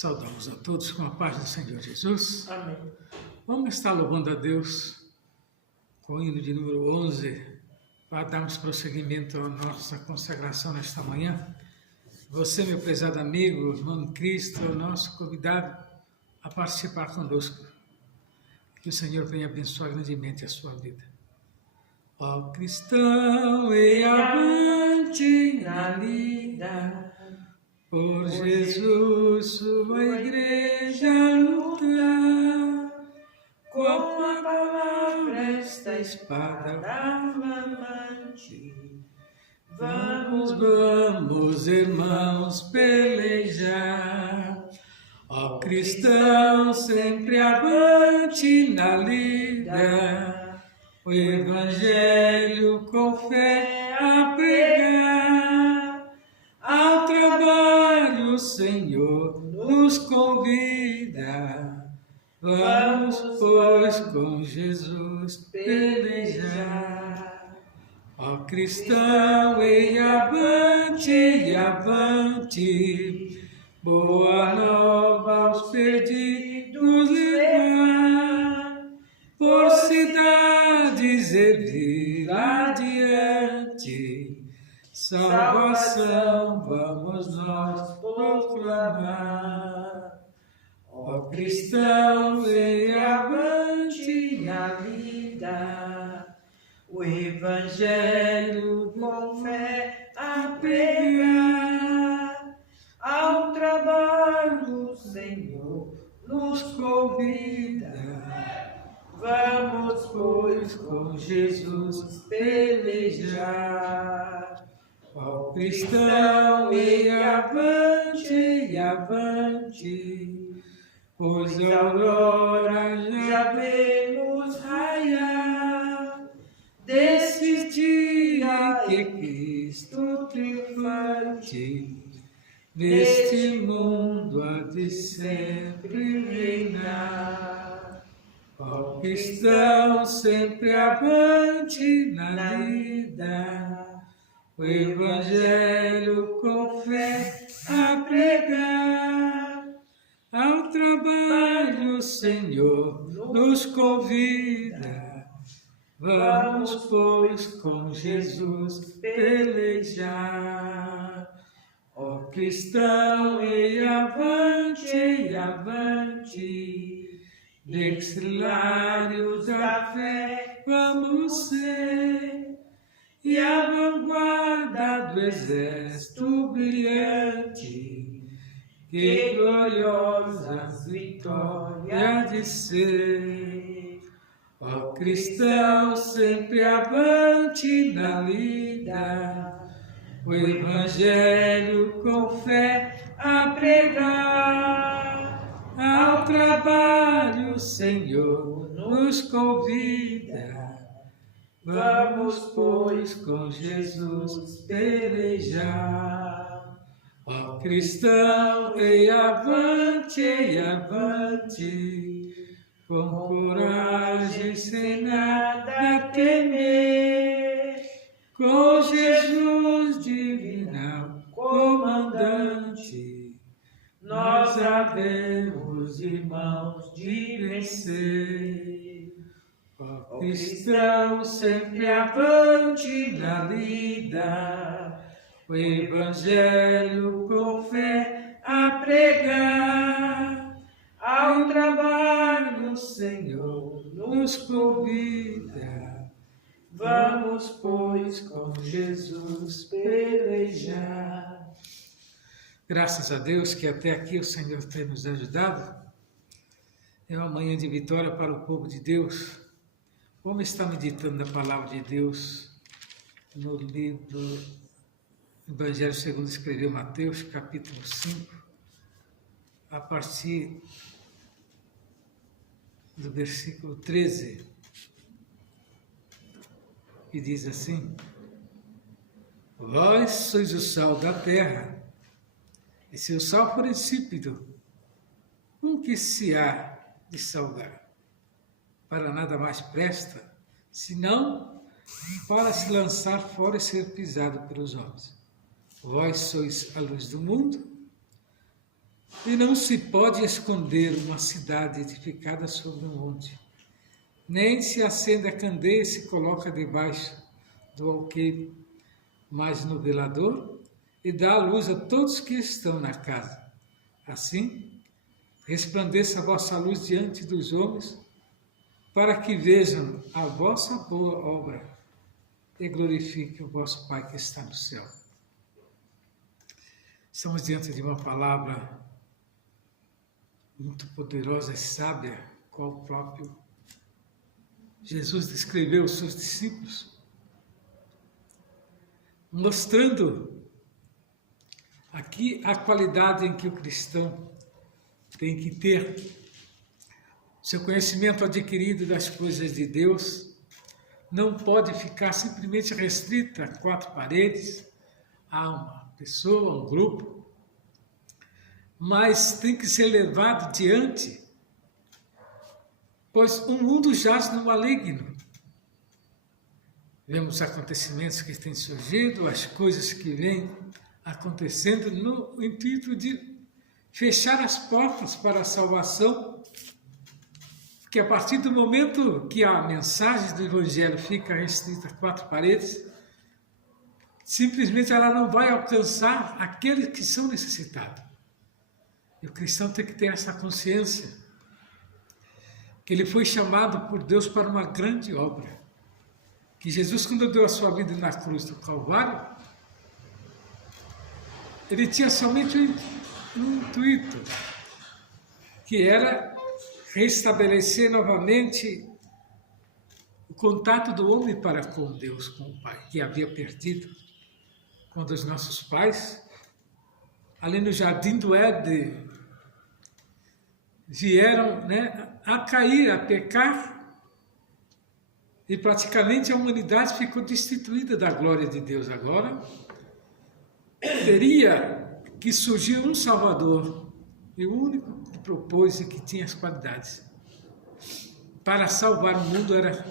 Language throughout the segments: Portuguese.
Saudamos a todos com a paz do Senhor Jesus. Amém. Vamos estar louvando a Deus com o hino de número 11, para darmos prosseguimento à nossa consagração nesta manhã. Você, meu prezado amigo, irmão em Cristo, é o nosso convidado a participar conosco. Que o Senhor venha abençoar grandemente a sua vida. Ó cristão, e avante na lida, por Jesus sua igreja lutar, com a palavra esta espada flamante. Vamos, vamos, irmãos, pelejar. Ó cristão, sempre avante na lida, o Evangelho com fé a pregar. Ao trabalho o Senhor nos convida, vamos, pois, com Jesus pelejar. Ó cristão, e avante, boa nova aos perdidos levar, por cidades erguer adiante, salvação vamos nós proclamar. Ó cristão, e avante na vida, o Evangelho com fé a pregar. Ao trabalho o Senhor nos convida, vamos, pois, com Jesus pelejar. Ó cristão, e avante, pois a aurora já vemos raiar, desse dia que Cristo triunfante neste mundo há de sempre reinar. Ó cristão, sempre avante na vida, o Evangelho com fé a pregar. Ao trabalho o Senhor nos convida, vamos, pois, com Jesus pelejar. Ó cristão, e avante, dextrários da fé vamos ser, e a vanguarda do exército brilhante, que gloriosa vitória de ser. Ó cristão, sempre avante na lida, o Evangelho com fé a pregar. Ao trabalho o Senhor nos convida, vamos, pois, com Jesus pelejar. Ó cristão, e avante, com coragem sem nada temer, com Jesus divinal comandante, nós havemos, irmãos, de vencer. Ó cristão, sempre avante na lida, o Evangelho com fé a pregar. Ao trabalho o Senhor nos convida, vamos, pois, com Jesus pelejar. Graças a Deus que até aqui o Senhor tem nos ajudado. É uma manhã de vitória para o povo de Deus. Vamos estar meditando na palavra de Deus no livro Evangelho segundo escreveu Mateus, capítulo 5, a partir do versículo 13, que diz assim: Vós sois o sal da terra, e se o sal for insípido, com que se há de salgar? Para nada mais presta, senão para se lançar fora e ser pisado pelos homens. Vós sois a luz do mundo. E não se pode esconder uma cidade edificada sobre um monte, nem se acende a candeia e se coloca debaixo do alqueire, mas no velador, e dá a luz a todos que estão na casa. Assim, resplandeça a vossa luz diante dos homens, para que vejam a vossa boa obra e glorifiquem o vosso Pai que está no céu. Estamos diante de uma palavra muito poderosa e sábia, qual o próprio Jesus descreveu os seus discípulos, mostrando aqui a qualidade em que o cristão tem que ter. Seu conhecimento adquirido das coisas de Deus não pode ficar simplesmente restrito a 4 paredes, a uma pessoa, a um grupo, mas tem que ser levado adiante, pois o mundo jaz no maligno. Vemos os acontecimentos que têm surgido, as coisas que vêm acontecendo no intuito de fechar as portas para a salvação, porque a partir do momento que a mensagem do Evangelho fica restrita a 4 paredes, simplesmente ela não vai alcançar aqueles que são necessitados. E o cristão tem que ter essa consciência, que ele foi chamado por Deus para uma grande obra. Que Jesus, quando deu a sua vida na cruz do Calvário, ele tinha somente um intuito, que era restabelecer novamente o contato do homem para com Deus, com o Pai, que havia perdido quando os nossos pais, ali no jardim do Éden, vieram, a cair, a pecar, e praticamente a humanidade ficou destituída da glória de Deus. Agora teria que surgir um Salvador, e o único que propôs e que tinha as qualidades para salvar o mundo era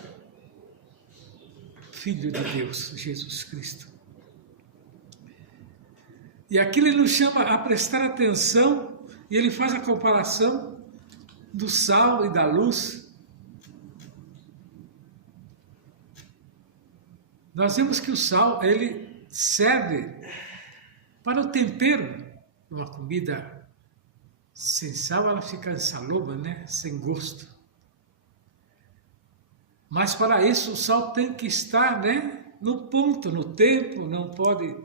Filho de Deus, Jesus Cristo. E aqui ele nos chama a prestar atenção, e ele faz a comparação do sal e da luz. Nós vemos que o sal, ele serve para o tempero. Uma comida sem sal, ela fica insalubre, sem gosto. Mas para isso o sal tem que estar, no ponto, no tempo, não pode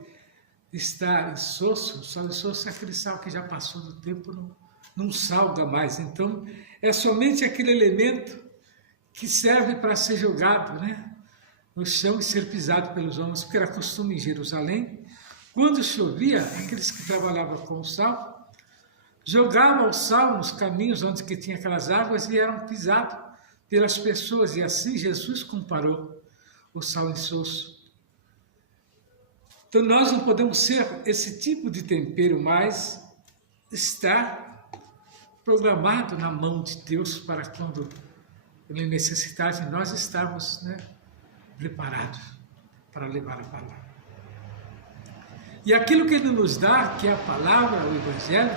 estar insosso. O sal insosso é aquele sal que já passou do tempo, não salga mais. Então, é somente aquele elemento que serve para ser jogado, no chão e ser pisado pelos homens, porque era costume em Jerusalém, quando chovia, aqueles que trabalhavam com o sal, jogavam o sal nos caminhos onde que tinha aquelas águas e eram pisados pelas pessoas, e assim Jesus comparou o sal insosso. Então nós não podemos ser esse tipo de tempero, mas está programado na mão de Deus para quando ele necessitar de nós estarmos preparados para levar a palavra. E aquilo que ele nos dá, que é a palavra, o Evangelho,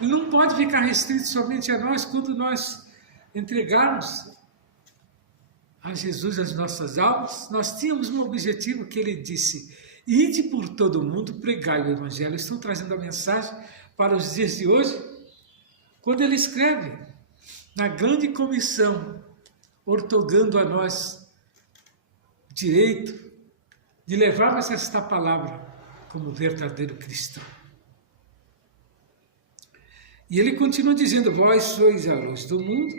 ele não pode ficar restrito somente a nós. Quando nós entregarmos a Jesus as nossas almas, nós tínhamos um objetivo que ele disse: ide por todo o mundo, pregai o Evangelho. Estão trazendo a mensagem para os dias de hoje, quando ele escreve na grande comissão, ortogando a nós o direito de levarmos esta palavra como verdadeiro cristão. E ele continua dizendo: vós sois a luz do mundo,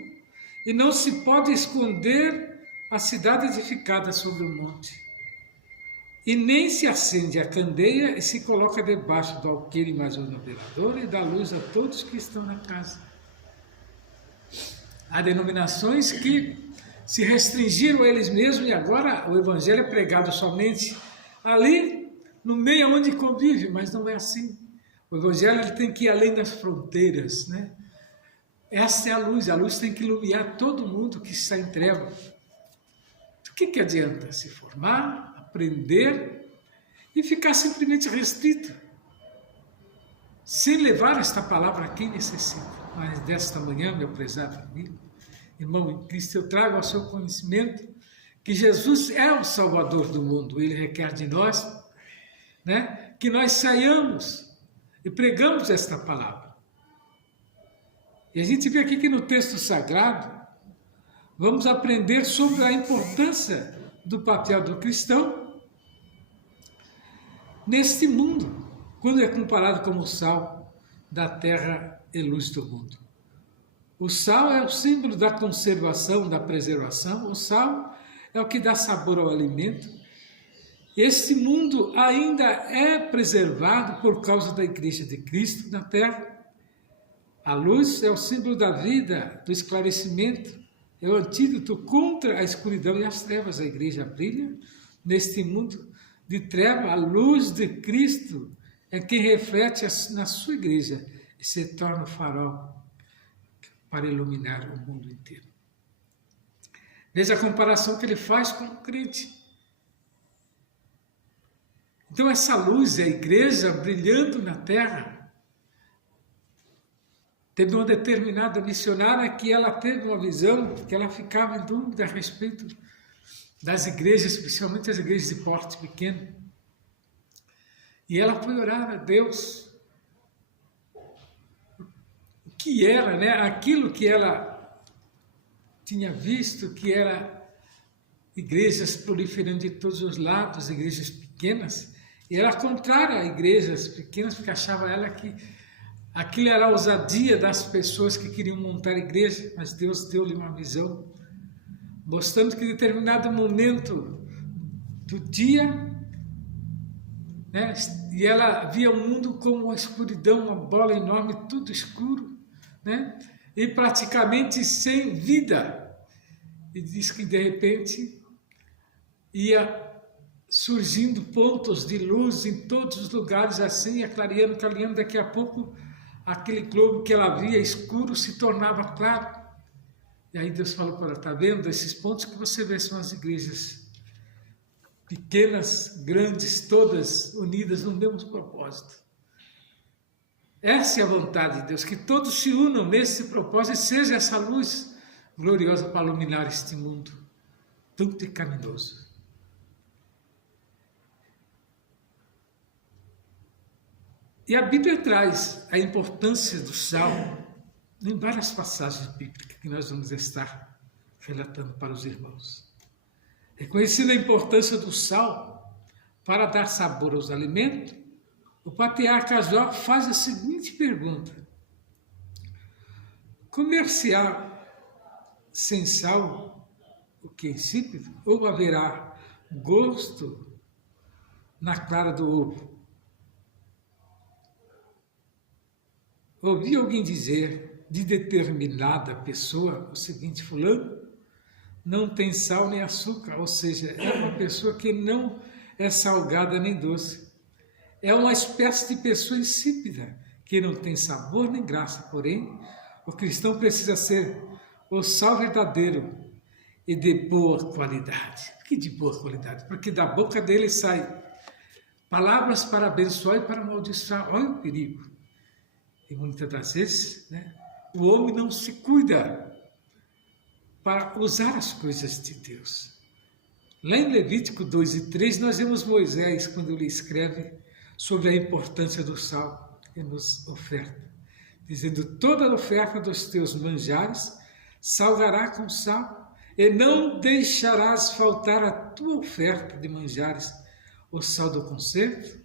e não se pode esconder a cidade edificada sobre o monte. E nem se acende a candeia e se coloca debaixo do alqueire, mas no velador, e dá luz a todos que estão na casa. Há denominações que se restringiram a eles mesmos, e agora o Evangelho é pregado somente ali, no meio onde convive, mas não é assim. O Evangelho ele tem que ir além das fronteiras, Essa é a luz tem que iluminar todo mundo que está em trevas. O que adianta se formar, aprender e ficar simplesmente restrito? sem levar esta palavra a quem necessita. Mas desta manhã, meu prezado amigo, irmão em Cristo, eu trago ao seu conhecimento que Jesus é o Salvador do mundo. Ele requer de nós, né, que nós saiamos e pregamos esta palavra. E a gente vê aqui que no texto sagrado, vamos aprender sobre a importância do papel do cristão neste mundo, quando é comparado como o sal da terra e luz do mundo. O sal é o símbolo da conservação, da preservação. O sal é o que dá sabor ao alimento. Este mundo ainda é preservado por causa da Igreja de Cristo na terra. A luz é o símbolo da vida, do esclarecimento, é o antídoto contra a escuridão e as trevas. A Igreja brilha neste mundo de treva. A luz de Cristo é quem reflete na sua Igreja e se torna o farol para iluminar o mundo inteiro. Veja a comparação que ele faz com o crente. Então essa luz é a Igreja brilhando na terra. Teve uma determinada missionária que ela teve uma visão, que ela ficava em dúvida a respeito das igrejas, especialmente as igrejas de porte pequeno. E ela foi orar a Deus. O que era, né? Aquilo que ela tinha visto, que era igrejas proliferando de todos os lados, igrejas pequenas. E era contrária a igrejas pequenas, porque achava ela que aquilo era a ousadia das pessoas que queriam montar igreja, mas Deus deu-lhe uma visão, mostrando que em determinado momento do dia, né, e ela via o mundo como uma escuridão, uma bola enorme, tudo escuro, né, e praticamente sem vida. E diz que de repente ia surgindo pontos de luz em todos os lugares, assim, clareando, clareando, daqui a pouco aquele globo que ela via escuro se tornava claro. E aí Deus falou para ela, está vendo? Esses pontos que você vê são as igrejas pequenas, grandes, todas unidas no mesmo propósito. Essa é a vontade de Deus, que todos se unam nesse propósito e seja essa luz gloriosa para iluminar este mundo tão pecaminoso. E a Bíblia traz a importância do sal em várias passagens bíblicas que nós vamos estar relatando para os irmãos. Reconhecendo a importância do sal para dar sabor aos alimentos, o patriarca Jó faz a seguinte pergunta: comer-se-á sem sal o que é insípido? Ou haverá gosto na clara do ovo? Ouvi alguém dizer de determinada pessoa o seguinte: fulano não tem sal nem açúcar, ou seja, é uma pessoa que não é salgada nem doce. É uma espécie de pessoa insípida, que não tem sabor nem graça. Porém, o cristão precisa ser o sal verdadeiro e de boa qualidade. Por que de boa qualidade? Porque da boca dele saem palavras para abençoar e para amaldiçoar. Olha o perigo. E muitas das vezes, né, o homem não se cuida para usar as coisas de Deus. Lá em Levítico 2:3, nós vemos Moisés, quando ele escreve sobre a importância do sal que nos oferta, dizendo: toda oferta dos teus manjares salgará com sal, e não deixarás faltar a tua oferta de manjares, o sal do concerto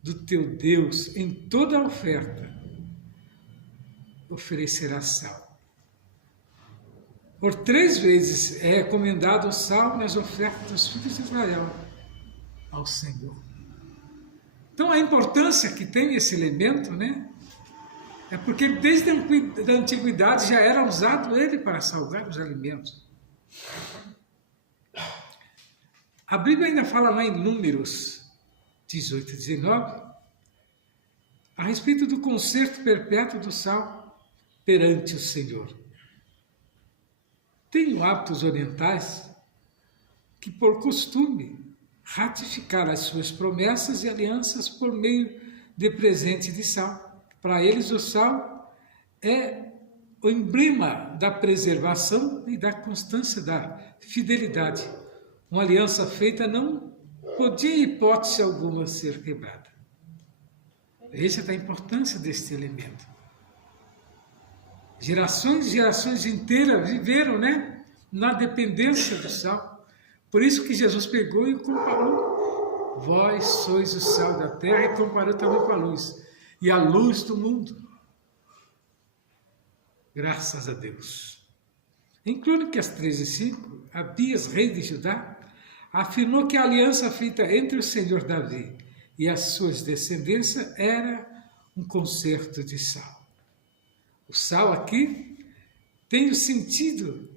do teu Deus. Em toda a oferta oferecerá sal. Por 3 vezes é recomendado o sal nas ofertas dos filhos de Israel ao Senhor. Então a importância que tem esse elemento, né, é porque desde a antiguidade já era usado ele para salgar os alimentos. A Bíblia ainda fala lá em Números 18:19 a respeito do conserto perpétuo do sal perante o Senhor. Tem hábitos orientais que, por costume, ratificar as suas promessas e alianças por meio de presente de sal. Para eles o sal é o emblema da preservação e da constância da fidelidade. Uma aliança feita não podia, em hipótese alguma, ser quebrada. Veja a importância deste elemento. Gerações e gerações inteiras viveram, na dependência do sal. Por isso que Jesus pegou e comparou. Vós sois o sal da terra, e comparou também com a luz. E a luz do mundo. Graças a Deus. Em Crônicas 13:5, Abias, rei de Judá, afirmou que a aliança feita entre o Senhor Davi e as suas descendências era um concerto de sal. O sal aqui tem o sentido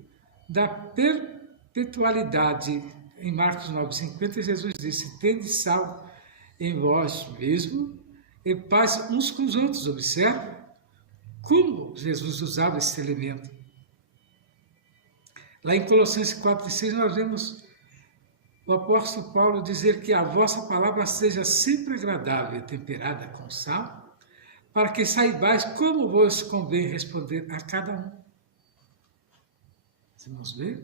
da perpetualidade. Em Marcos 9:50, Jesus disse: tende sal em vós mesmo e paz uns com os outros. Observe como Jesus usava esse elemento. Lá em Colossenses 4:6 nós vemos o apóstolo Paulo dizer que a vossa palavra seja sempre agradável e temperada com sal, para que saibais como vos convém responder a cada um. Vamos ver?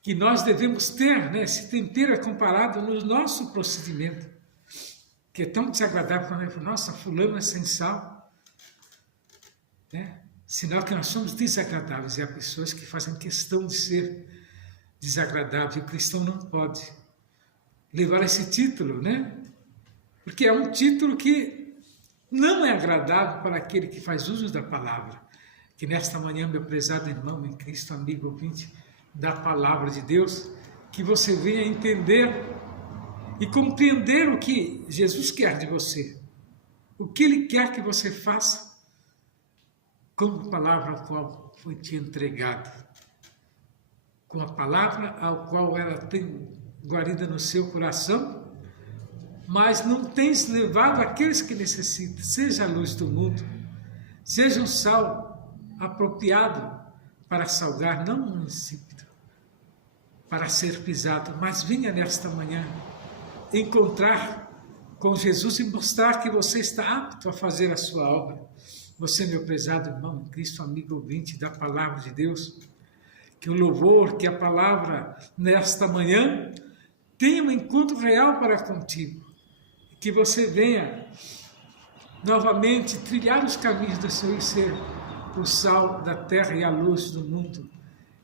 Que nós devemos ter, esse tempero comparado no nosso procedimento, que é tão desagradável quando a gente fala, nossa, fulano é sem sal. Sinal que nós somos desagradáveis, e há pessoas que fazem questão de ser desagradável, e o cristão não pode levar esse título, porque é um título que não é agradável para aquele que faz uso da palavra. Que nesta manhã, meu prezado irmão em Cristo, amigo ouvinte da palavra de Deus, que você venha entender e compreender o que Jesus quer de você, o que Ele quer que você faça, com a palavra a qual foi te entregada, com a palavra ao qual ela tem guarida no seu coração, mas não tens levado aqueles que necessitam. Seja a luz do mundo, seja um sal apropriado para salgar, não um insípido, para ser pisado, mas venha nesta manhã encontrar com Jesus e mostrar que você está apto a fazer a sua obra. Você, meu prezado irmão em Cristo, amigo ouvinte da palavra de Deus, que o louvor, que a palavra nesta manhã tenha um encontro real para contigo, que você venha novamente trilhar os caminhos do Senhor e ser o sal da terra e a luz do mundo,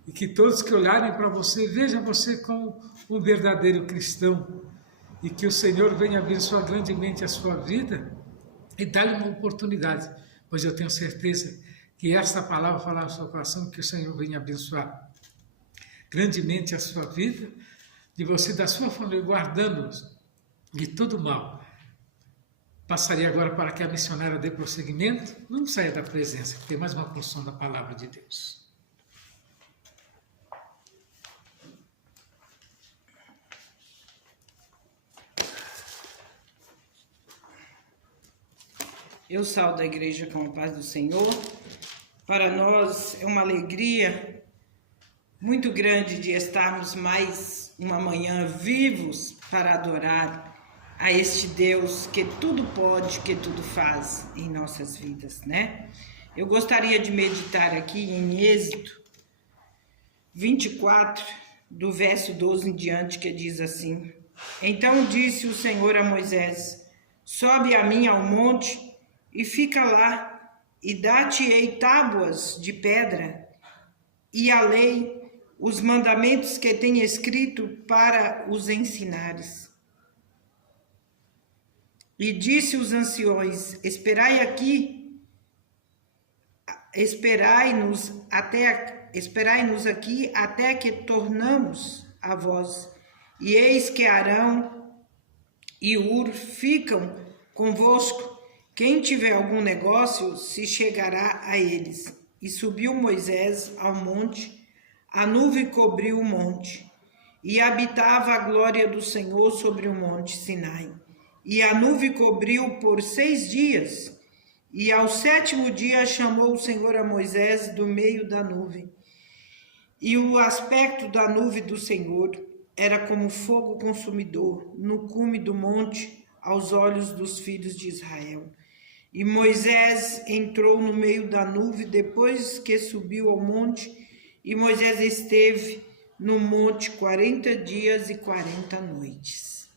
e que todos que olharem para você vejam você como um verdadeiro cristão, e que o Senhor venha abençoar grandemente a sua vida e dar-lhe uma oportunidade, pois eu tenho certeza que esta palavra falar no seu coração, que o Senhor venha abençoar grandemente a sua vida, de você da sua família, guardando-nos de todo mal. Passaria agora para que a missionária dê prosseguimento. Não saia da presença, que tem mais uma porção da palavra de Deus. Eu saúdo a igreja com a paz do Senhor. Para nós é uma alegria muito grande de estarmos mais uma manhã vivos para adorar a este Deus que tudo pode, que tudo faz em nossas vidas, Eu gostaria de meditar aqui em Êxodo 24, do verso 12 em diante, que diz assim: Então disse o Senhor a Moisés: Sobe a mim ao monte e fica lá, e dá-te-ei tábuas de pedra, e a lei, os mandamentos que tenho escrito para os ensinares. E disse os anciões: Esperai aqui, esperai-nos aqui até que tornamos a vós. E eis que Arão e Hur ficam convosco. Quem tiver algum negócio se chegará a eles. E subiu Moisés ao monte, a nuvem cobriu o monte, e habitava a glória do Senhor sobre o monte Sinai. E a nuvem cobriu por 6 dias, e ao 7º dia chamou o Senhor a Moisés do meio da nuvem. E o aspecto da nuvem do Senhor era como fogo consumidor no cume do monte aos olhos dos filhos de Israel. E Moisés entrou no meio da nuvem depois que subiu ao monte, e Moisés esteve no monte 40 dias e 40 noites.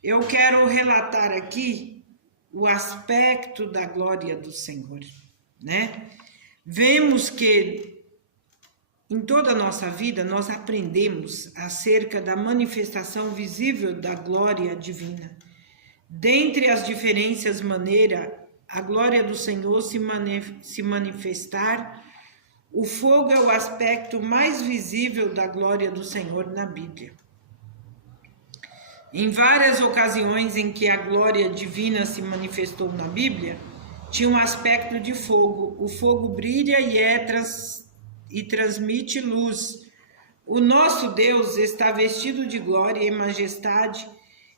Eu quero relatar aqui o aspecto da glória do Senhor, né? Vemos que em toda a nossa vida nós aprendemos acerca da manifestação visível da glória divina. Dentre as diferentes maneiras, a glória do Senhor se manifestar, o fogo é o aspecto mais visível da glória do Senhor na Bíblia. Em várias ocasiões em que a glória divina se manifestou na Bíblia, tinha um aspecto de fogo. O fogo brilha e transmite luz. O nosso Deus está vestido de glória e majestade,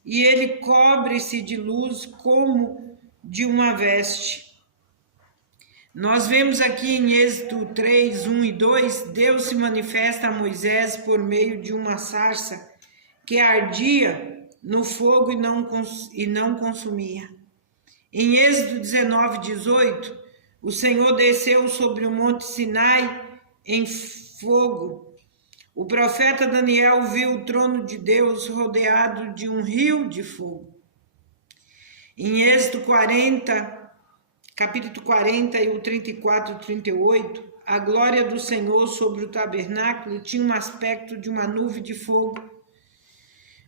e ele cobre-se de luz como de uma veste. Nós vemos aqui em Êxodo 3, 1 e 2, Deus se manifesta a Moisés por meio de uma sarça que ardia no fogo e não consumia. Em Êxodo 19, 18, o Senhor desceu sobre o monte Sinai em fogo. O profeta Daniel viu o trono de Deus rodeado de um rio de fogo. Em Êxodo 40, capítulo 40 e o 34 e 38, a glória do Senhor sobre o tabernáculo tinha um aspecto de uma nuvem de fogo.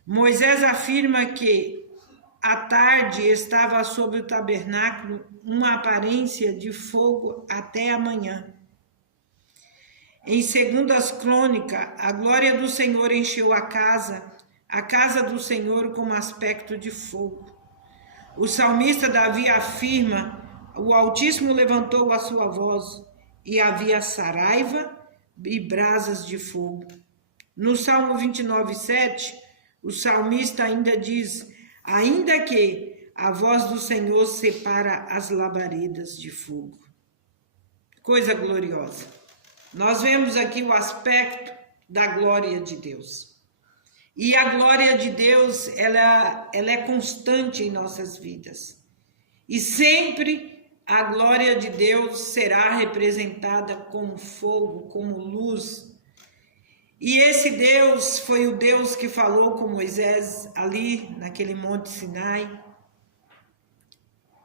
Moisés afirma que à tarde estava sobre o tabernáculo uma aparência de fogo até a manhã. Em 2 Crônicas, a glória do Senhor encheu a casa do Senhor com um aspecto de fogo. O salmista Davi afirma: o Altíssimo levantou a sua voz e havia saraiva e brasas de fogo. No Salmo 29, 7, o salmista ainda diz: ainda que a voz do Senhor separa as labaredas de fogo. Coisa gloriosa. Nós vemos aqui o aspecto da glória de Deus. E a glória de Deus, ela é constante em nossas vidas. E sempre a glória de Deus será representada como fogo, como luz. E esse Deus foi o Deus que falou com Moisés ali naquele monte Sinai.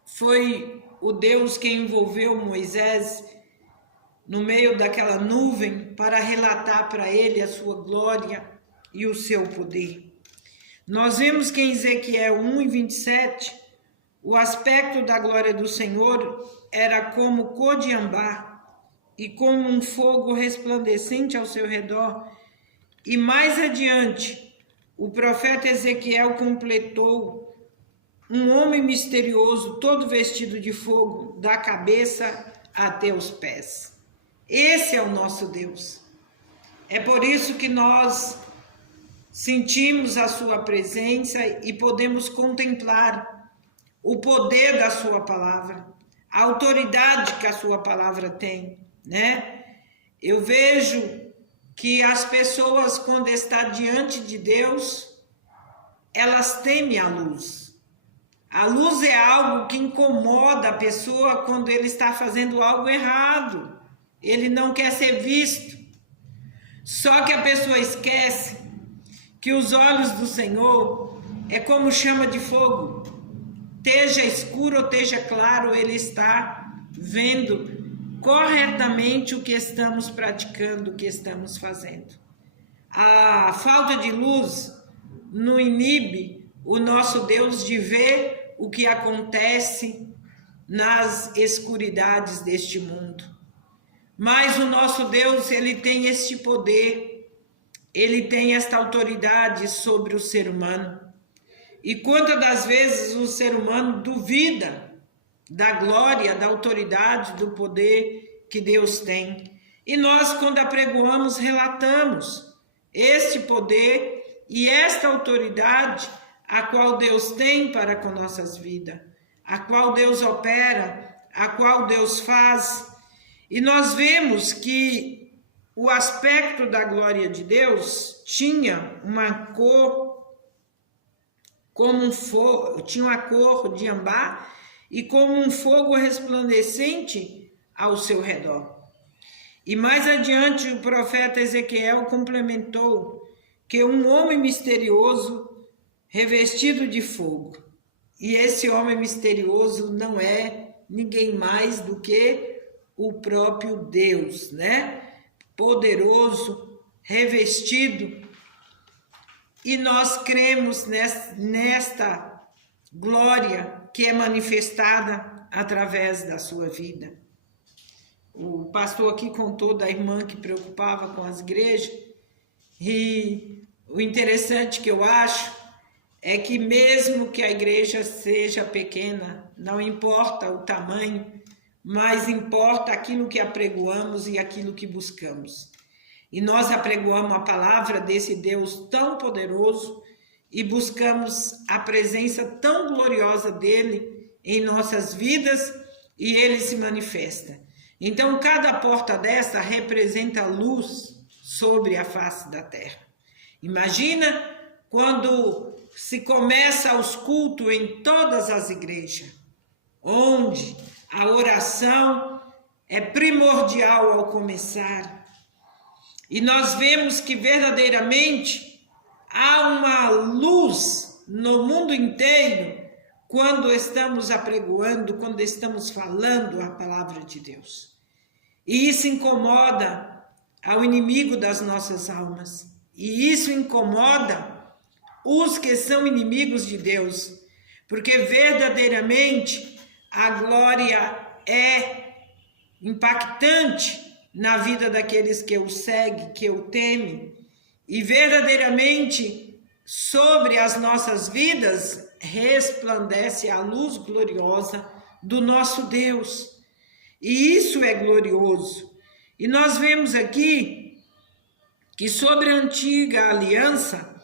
Foi o Deus que envolveu Moisés no meio daquela nuvem para relatar para ele a sua glória e o seu poder. Nós vemos que em Ezequiel 1 e 27, o aspecto da glória do Senhor era como cor de ambar e como um fogo resplandecente ao seu redor. E mais adiante, o profeta Ezequiel completou: um homem misterioso, todo vestido de fogo, da cabeça até os pés. Esse é o nosso Deus. É por isso que nós sentimos a sua presença e podemos contemplar o poder da sua palavra, a autoridade que a sua palavra tem, né? Eu vejo que as pessoas, quando estão diante de Deus, elas temem a luz. A luz é algo que incomoda a pessoa quando ele está fazendo algo errado. Ele não quer ser visto. Só que a pessoa esquece que os olhos do Senhor é como chama de fogo. Esteja escuro ou esteja claro, ele está vendo corretamente o que estamos praticando, o que estamos fazendo. A falta de luz não inibe o nosso Deus de ver o que acontece nas escuridades deste mundo. Mas o nosso Deus, ele tem este poder, ele tem esta autoridade sobre o ser humano. E quantas das vezes o ser humano duvida da glória, da autoridade, do poder que Deus tem. E nós, quando apregoamos, relatamos este poder e esta autoridade a qual Deus tem para com nossas vidas, a qual Deus opera, a qual Deus faz. E nós vemos que o aspecto da glória de Deus tinha uma cor como um fogo, tinha uma cor de ambar e como um fogo resplandecente ao seu redor. E mais adiante o profeta Ezequiel complementou que um homem misterioso revestido de fogo. E esse homem misterioso não é ninguém mais do que o próprio Deus, né? Poderoso, revestido. E nós cremos nesta glória que é manifestada através da sua vida. O pastor aqui contou da irmã que preocupava com as igrejas, e o interessante que eu acho é que mesmo que a igreja seja pequena, não importa o tamanho, mas importa aquilo que apregoamos e aquilo que buscamos. E nós apregoamos a palavra desse Deus tão poderoso e buscamos a presença tão gloriosa dele em nossas vidas, e ele se manifesta. Então, cada porta dessa representa luz sobre a face da terra. Imagina quando se começa os cultos em todas as igrejas, onde a oração é primordial ao começar. E nós vemos que verdadeiramente há uma luz no mundo inteiro quando estamos apregoando, quando estamos falando a palavra de Deus. E isso incomoda ao inimigo das nossas almas. E isso incomoda os que são inimigos de Deus. Porque verdadeiramente a glória é impactante na vida daqueles que o seguem, que o temem. E verdadeiramente sobre as nossas vidas resplandece a luz gloriosa do nosso Deus. E isso é glorioso. E nós vemos aqui que sobre a antiga aliança,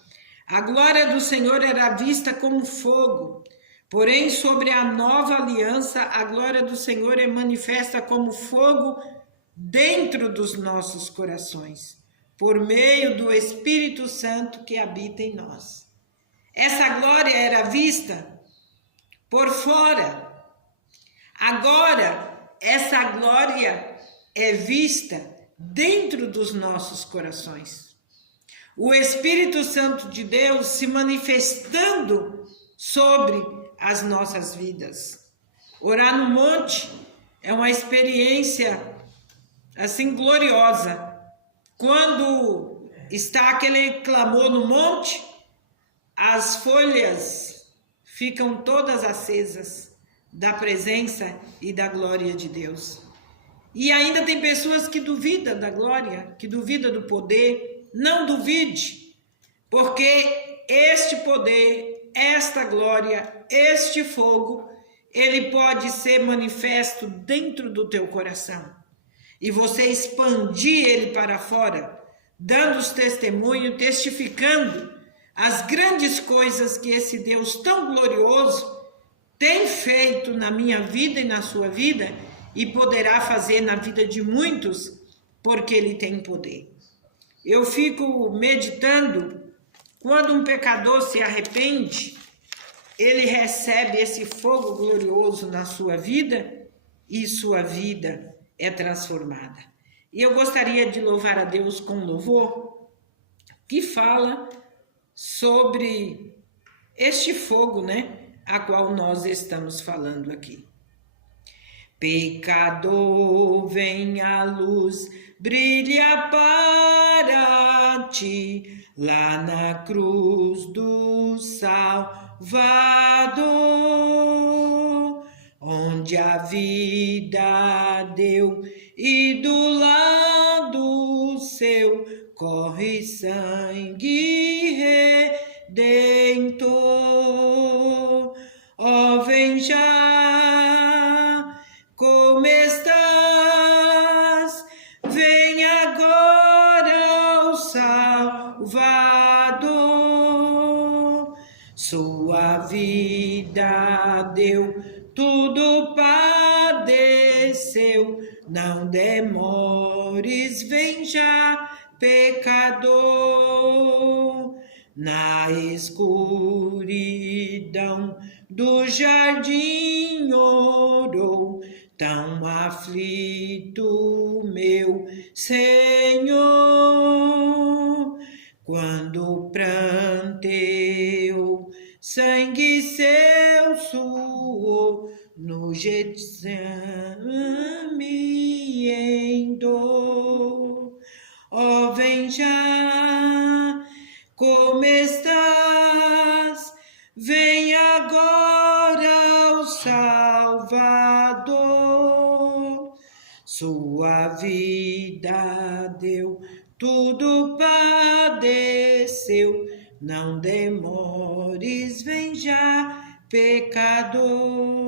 a glória do Senhor era vista como fogo. Porém, sobre a nova aliança, a glória do Senhor é manifesta como fogo dentro dos nossos corações, por meio do Espírito Santo que habita em nós. Essa glória era vista por fora. Agora, essa glória é vista dentro dos nossos corações. O Espírito Santo de Deus se manifestando sobre as nossas vidas. Orar no monte é uma experiência assim gloriosa. Quando está aquele clamor no monte, as folhas ficam todas acesas da presença e da glória de Deus. E ainda tem pessoas que duvidam da glória, que duvidam do poder. Não duvide, porque este poder, esta glória, este fogo, ele pode ser manifesto dentro do teu coração. E você expandir ele para fora, dando os testemunhos, testificando as grandes coisas que esse Deus tão glorioso tem feito na minha vida e na sua vida, e poderá fazer na vida de muitos, porque ele tem poder. Eu fico meditando, quando um pecador se arrepende, ele recebe esse fogo glorioso na sua vida, e sua vida é transformada. E eu gostaria de louvar a Deus com louvor, que fala sobre este fogo, né? A qual nós estamos falando aqui. Pecador, vem a luz, brilha para ti, lá na cruz do Salvador, onde a vida deu e do lado seu corre sangue redentor. Ó, vem já, como estás, vem agora ao Salvador. Sua vida deu, tudo padeceu, não demores, vem já, pecador. Na escuridão do jardim orou, tão aflito meu Senhor, quando pranteou, sangue seu suou, no Getsemane em dor. Ó, vem já, como estás? Vem agora o Salvador. Sua vida deu, tudo padeceu. Não demores, vem já, pecador.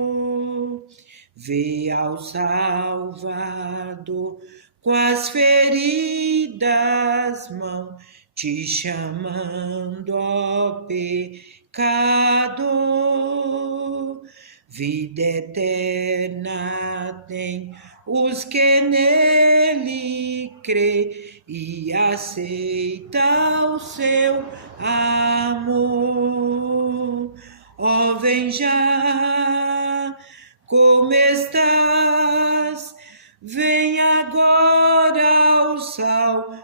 Vê ao Salvador com as feridas mãos, te chamando, ó pecador. Vida eterna tem os que nele crê e aceita o seu amor. Ó, vem já, como estás? Vem agora o Salvador.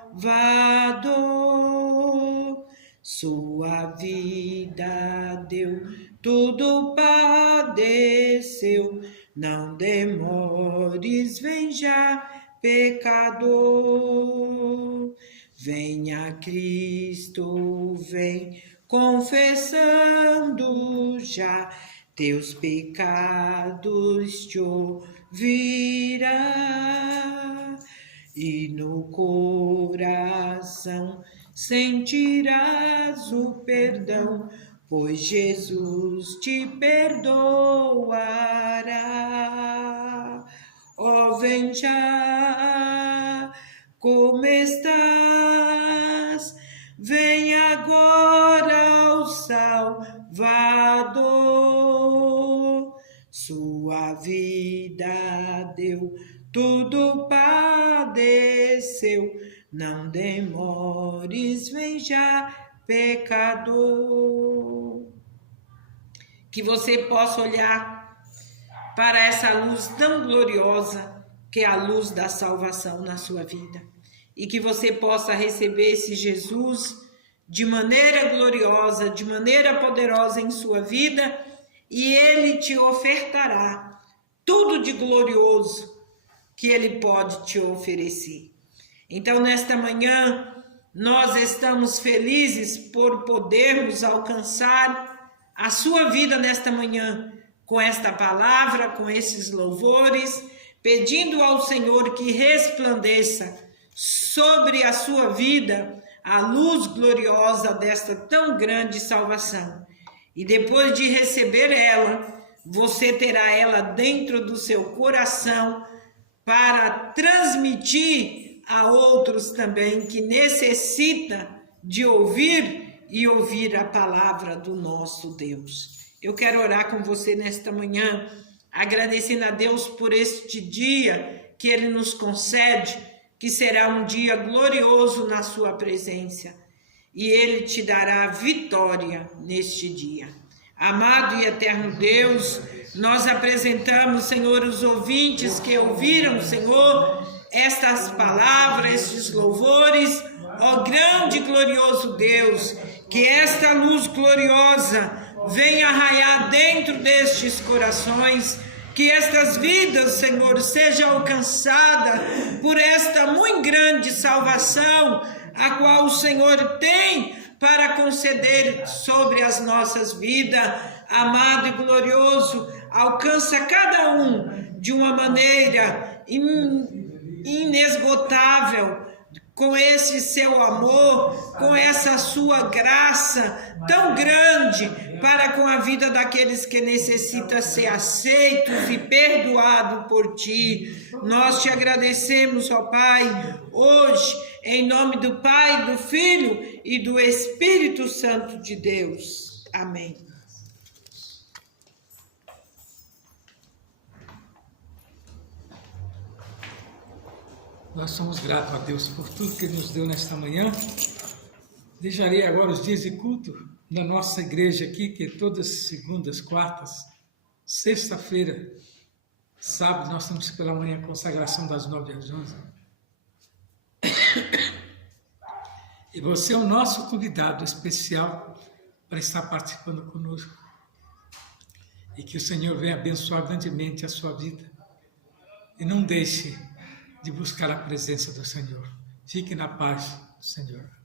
Sua vida deu, tudo padeceu. Não demores, vem já, pecador. Venha Cristo, vem confessando já, teus pecados te ouvirá, e no coração sentirás o perdão, pois Jesus te perdoará. Ó, vem já, como estás? Vem agora o Salvador. Sua vida deu, tudo padeceu. Não demores, vem já, pecador. Que você possa olhar para essa luz tão gloriosa, que é a luz da salvação na sua vida. E que você possa receber esse Jesus de maneira gloriosa, de maneira poderosa em sua vida, e Ele te ofertará tudo de glorioso que Ele pode te oferecer. Então, nesta manhã, nós estamos felizes por podermos alcançar a sua vida nesta manhã, com esta palavra, com esses louvores, pedindo ao Senhor que resplandeça sobre a sua vida a luz gloriosa desta tão grande salvação. E depois de receber ela, você terá ela dentro do seu coração para transmitir a outros também que necessita de ouvir e ouvir a palavra do nosso Deus. Eu quero orar com você nesta manhã, agradecendo a Deus por este dia que Ele nos concede, que será um dia glorioso na sua presença, e Ele te dará vitória neste dia. Amado e eterno Deus, nós apresentamos, Senhor, os ouvintes que ouviram, Senhor, estas palavras, estes louvores, ó grande e glorioso Deus, que esta luz gloriosa venha raiar dentro destes corações, que estas vidas, Senhor, sejam alcançadas por esta muito grande salvação, a qual o Senhor tem para conceder sobre as nossas vidas. Amado e glorioso, alcança cada um de uma maneira inesgotável, com esse seu amor, com essa sua graça tão grande para com a vida daqueles que necessitam ser aceitos e perdoados por Ti. Nós te agradecemos, ó Pai, hoje, em nome do Pai, do Filho e do Espírito Santo de Deus. Amém. Nós somos gratos a Deus por tudo que Ele nos deu nesta manhã. Deixarei agora os dias de culto na nossa igreja aqui, que é todas segundas, quartas, sexta-feira, sábado, nós temos pela manhã a consagração das 9 às 11. E você é o nosso convidado especial para estar participando conosco. E que o Senhor venha abençoar grandemente a sua vida. E não deixe de buscar a presença do Senhor. Fique na paz do Senhor.